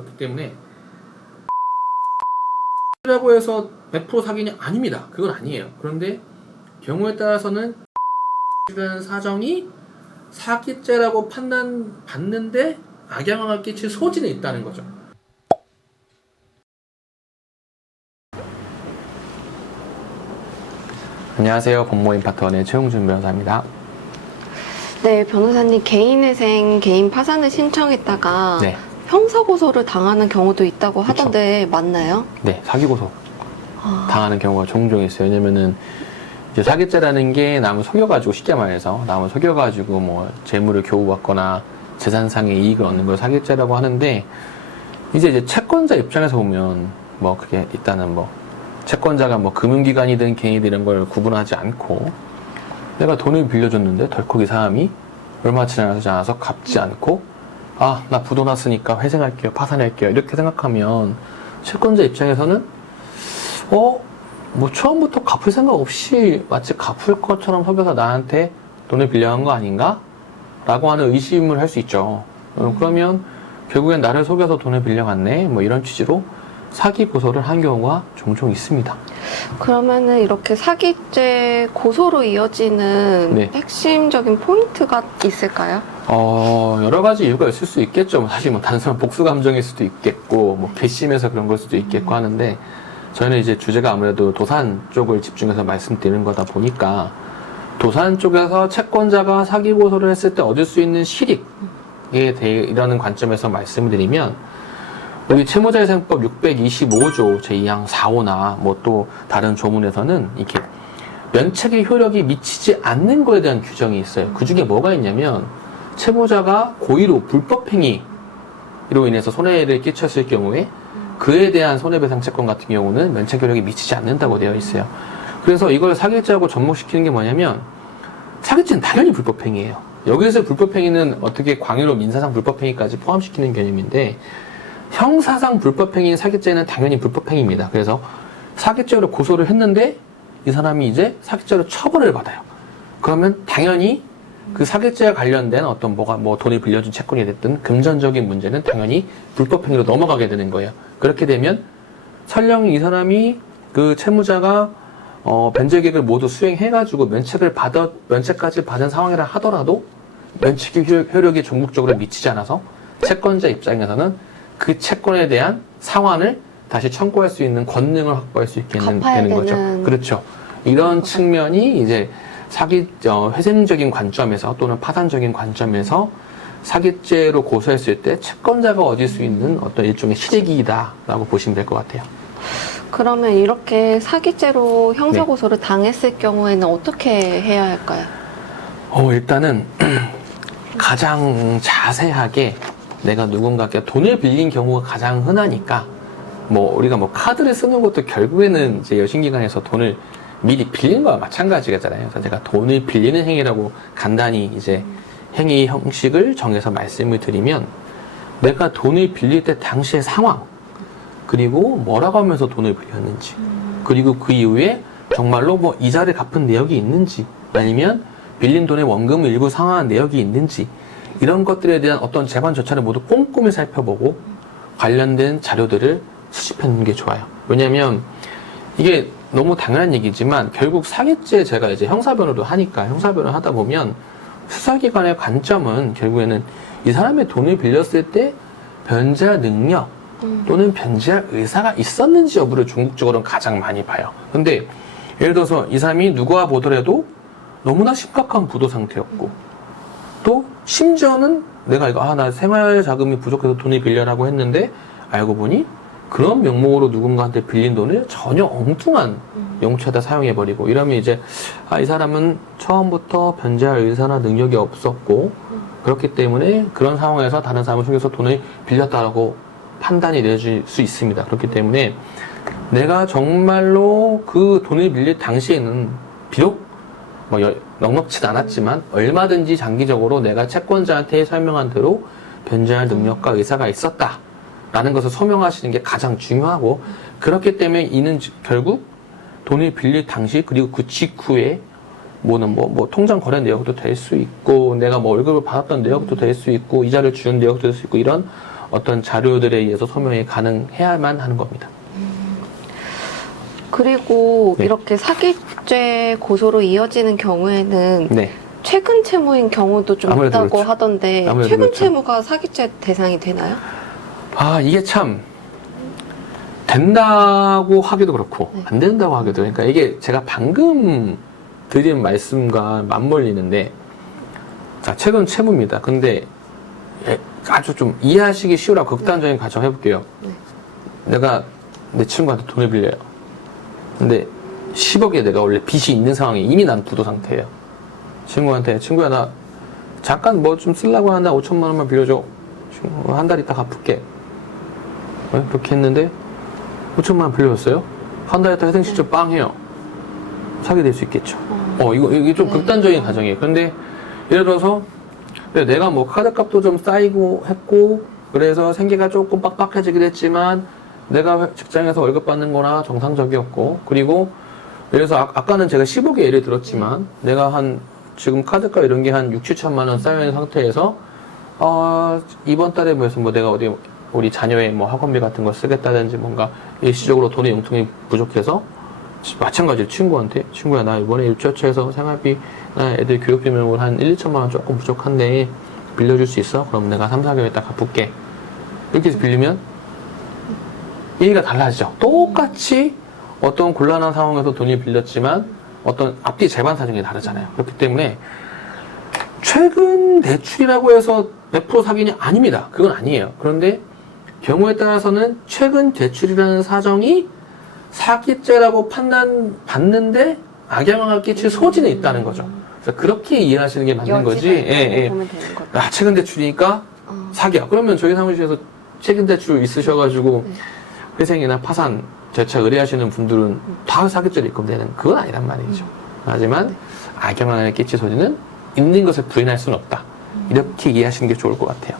그렇기 때문에 라고 해서 100% 사기냐? 아닙니다. 그건 아니에요. 그런데 경우에 따라서는 이라는 사정이 사기죄라고 판단받는데 악영향을 끼칠 소지는 있다는 거죠. 안녕하세요. 법무인 파트원의 최용준 변호사입니다. 네, 변호사님 개인회생, 개인 파산을 신청했다가 네. 형사고소를 당하는 경우도 있다고 그쵸. 하던데 맞나요? 네, 사기고소 당하는 경우가 종종 있어요. 왜냐면은 이제 사기죄라는 게 남을 속여가지고, 쉽게 말해서 남을 속여가지고 뭐 재물을 교부받거나 재산상의 이익을 얻는 걸 사기죄라고 하는데, 이제 채권자 입장에서 보면 뭐 그게 일단은 뭐 채권자가 뭐 금융기관이든 개인이든 이런 걸 구분하지 않고, 내가 돈을 빌려줬는데 덜컥 이 사람이 얼마 지나지 않아서 갚지 않고, 아, 나 부도 났으니까 회생할게요, 파산할게요, 이렇게 생각하면 채권자 입장에서는 뭐 처음부터 갚을 생각 없이 마치 갚을 것처럼 속여서 나한테 돈을 빌려간 거 아닌가? 라고 하는 의심을 할 수 있죠. 그러면 결국엔 나를 속여서 돈을 빌려갔네, 뭐 이런 취지로 사기 고소를 한 경우가 종종 있습니다. 그러면은 이렇게 사기죄 고소로 이어지는 네. 핵심적인 포인트가 있을까요? 여러 가지 이유가 있을 수 있겠죠. 사실 뭐 단순한 복수 감정일 수도 있겠고, 뭐 괘씸해서 그런 걸 수도 있겠고 하는데, 저희는 이제 주제가 아무래도 도산 쪽을 집중해서 말씀드리는 거다 보니까, 도산 쪽에서 채권자가 사기 고소를 했을 때 얻을 수 있는 실익에 대해 이라는 관점에서 말씀을 드리면, 우리 채무자회생법 625조 제2항 4호나 뭐 또 다른 조문에서는 이렇게 면책의 효력이 미치지 않는 거에 대한 규정이 있어요. 그 중에 뭐가 있냐면, 채무자가 고의로 불법행위로 인해서 손해를 끼쳤을 경우에 그에 대한 손해배상 채권 같은 경우는 면책 효력이 미치지 않는다고 되어 있어요. 그래서 이걸 사기죄하고 접목시키는 게 뭐냐면, 사기죄는 당연히 불법행위예요. 여기서 불법행위는 어떻게 광유로 민사상 불법행위까지 포함시키는 개념인데, 형사상 불법행위인 사기죄는 당연히 불법행위입니다. 그래서 사기죄로 고소를 했는데 이 사람이 이제 사기죄로 처벌을 받아요. 그러면 당연히 그 사기죄와 관련된 어떤 뭐 돈을 빌려준 채권이 됐든 금전적인 문제는 당연히 불법행위로 넘어가게 되는 거예요. 그렇게 되면 설령 이 사람이 그 채무자가 변제계획을 모두 수행해가지고 면책까지 받은 상황이라 하더라도 면책의 효력이 종국적으로 미치지 않아서 채권자 입장에서는 그 채권에 대한 상환을 다시 청구할 수 있는 권능을 확보할 수 있게 되는 거죠. 그렇죠. 이런 측면이 이제 회생적인 관점에서 또는 파산적인 관점에서 사기죄로 고소했을 때 채권자가 얻을 수 있는 어떤 일종의 실익이다라고 보시면 될 것 같아요. 그러면 이렇게 사기죄로 형사고소를 당했을 경우에는 어떻게 해야 할까요? 일단은 가장 자세하게 내가 누군가께 돈을 빌린 경우가 가장 흔하니까, 뭐 우리가 뭐 카드를 쓰는 것도 결국에는 이제 여신기관에서 돈을 미리 빌린 거와 마찬가지잖아요. 그래서 제가 돈을 빌리는 행위라고 간단히 이제 행위 형식을 정해서 말씀을 드리면, 내가 돈을 빌릴 때 당시의 상황, 그리고 뭐라고 하면서 돈을 빌렸는지, 그리고 그 이후에 정말로 뭐 이자를 갚은 내역이 있는지, 아니면 빌린 돈의 원금을 일부 상환한 내역이 있는지, 이런 것들에 대한 어떤 재반 절차를 모두 꼼꼼히 살펴보고 관련된 자료들을 수집하는 게 좋아요. 왜냐면 이게 너무 당연한 얘기지만 결국 사기죄, 제가 이제 형사변호도 하니까 형사변호 하다 보면 수사기관의 관점은 결국에는 이 사람의 돈을 빌렸을 때 변제할 능력 또는 변제할 의사가 있었는지 여부를 종국적으로는 가장 많이 봐요. 근데 예를 들어서 이 사람이 누구와 보더라도 너무나 심각한 부도 상태였고, 또 심지어는 내가 이거 나 생활 자금이 부족해서 돈을 빌려라고 했는데 알고 보니 그런 명목으로 누군가한테 빌린 돈을 전혀 엉뚱한 용처에다 사용해버리고, 이러면 이제 이 사람은 처음부터 변제할 의사나 능력이 없었고, 그렇기 때문에 그런 상황에서 다른 사람을 속여서 돈을 빌렸다라고 판단이 내줄 수 있습니다. 그렇기 때문에 내가 정말로 그 돈을 빌릴 당시에는 비록 뭐 넉넉치 않았지만 얼마든지 장기적으로 내가 채권자한테 설명한 대로 변제할 능력과 의사가 있었다라는 것을 소명하시는 게 가장 중요하고, 그렇기 때문에 이는 결국 돈을 빌릴 당시 그리고 그 직후에 뭐 통장 거래 내역도 될 수 있고, 내가 뭐 월급을 받았던 내역도 될 수 있고, 이자를 준 내역도 될 수 있고, 이런 어떤 자료들에 의해서 소명이 가능해야만 하는 겁니다. 그리고 네. 이렇게 사기죄 고소로 이어지는 경우에는 네. 최근 채무인 경우도 좀 아무래도 있다고 그렇죠. 하던데 아무래도 최근 그렇죠. 채무가 사기죄 대상이 되나요? 아, 이게 참 된다고 하기도 그렇고 네. 안 된다고 하기도, 그러니까 이게 제가 방금 드린 말씀과 맞물리는데, 자, 최근 채무입니다. 근데 아주 좀 이해하시기 쉬우라고 극단적인 가정 해볼게요. 네. 내가 내 친구한테 돈을 빌려요. 근데 10억에 내가 원래 빚이 있는 상황에 이미 난 부도 상태예요. 친구한테, 친구야, 나 잠깐 뭐 좀 쓰려고 하는데 5천만 원만 빌려줘. 한 달 있다 갚을게. 그렇게 했는데 5천만 원 빌려줬어요. 한 달 있다 회생시켜 빵 해요. 사게 될 수 있겠죠. 이게 좀 네. 극단적인 가정이에요. 근데 예를 들어서 내가 뭐 카드값도 좀 쌓이고 했고, 그래서 생계가 조금 빡빡해지긴 했지만 내가 직장에서 월급 받는 거나 정상적이었고, 그리고 예를 들어서 아까는 제가 10억의 예를 들었지만 내가 지금 카드값 이런 게 한 6, 7천만 원 쌓여있는 상태에서 이번 달에 뭐 내가 어디 우리 자녀의 뭐 학원비 같은 거 쓰겠다든지 뭔가 일시적으로 돈의 융통이 부족해서 마찬가지로 친구한테, 친구야, 나 이번에 일주일치에서 생활비, 나 애들 교육비 말고 한 1, 2천만 원 조금 부족한데 빌려줄 수 있어? 그럼 내가 3, 4개월 있다 갚을게. 이렇게 해서 빌리면 얘기가 달라지죠. 똑같이 어떤 곤란한 상황에서 돈을 빌렸지만 어떤 앞뒤 재반 사정이 다르잖아요. 그렇기 때문에 최근 대출이라고 해서 100% 사기냐? 아닙니다. 그건 아니에요. 그런데 경우에 따라서는 최근 대출이라는 사정이 사기죄라고 판단받는데 악영향을 끼칠 소지는 있다는 거죠. 그래서 그렇게 이해하시는 게 맞는 거지. 예. 보면 되는 거죠. 최근 대출이니까 사기야. 그러면 저희 사무실에서 최근 대출 있으셔가지고 회생이나 파산 절차 의뢰하시는 분들은 다 사기죄로 입금되는, 그건 아니란 말이죠. 하지만 악영향을 끼칠 소지는 있는 것을 부인할 수는 없다. 이렇게 이해하시는 게 좋을 것 같아요.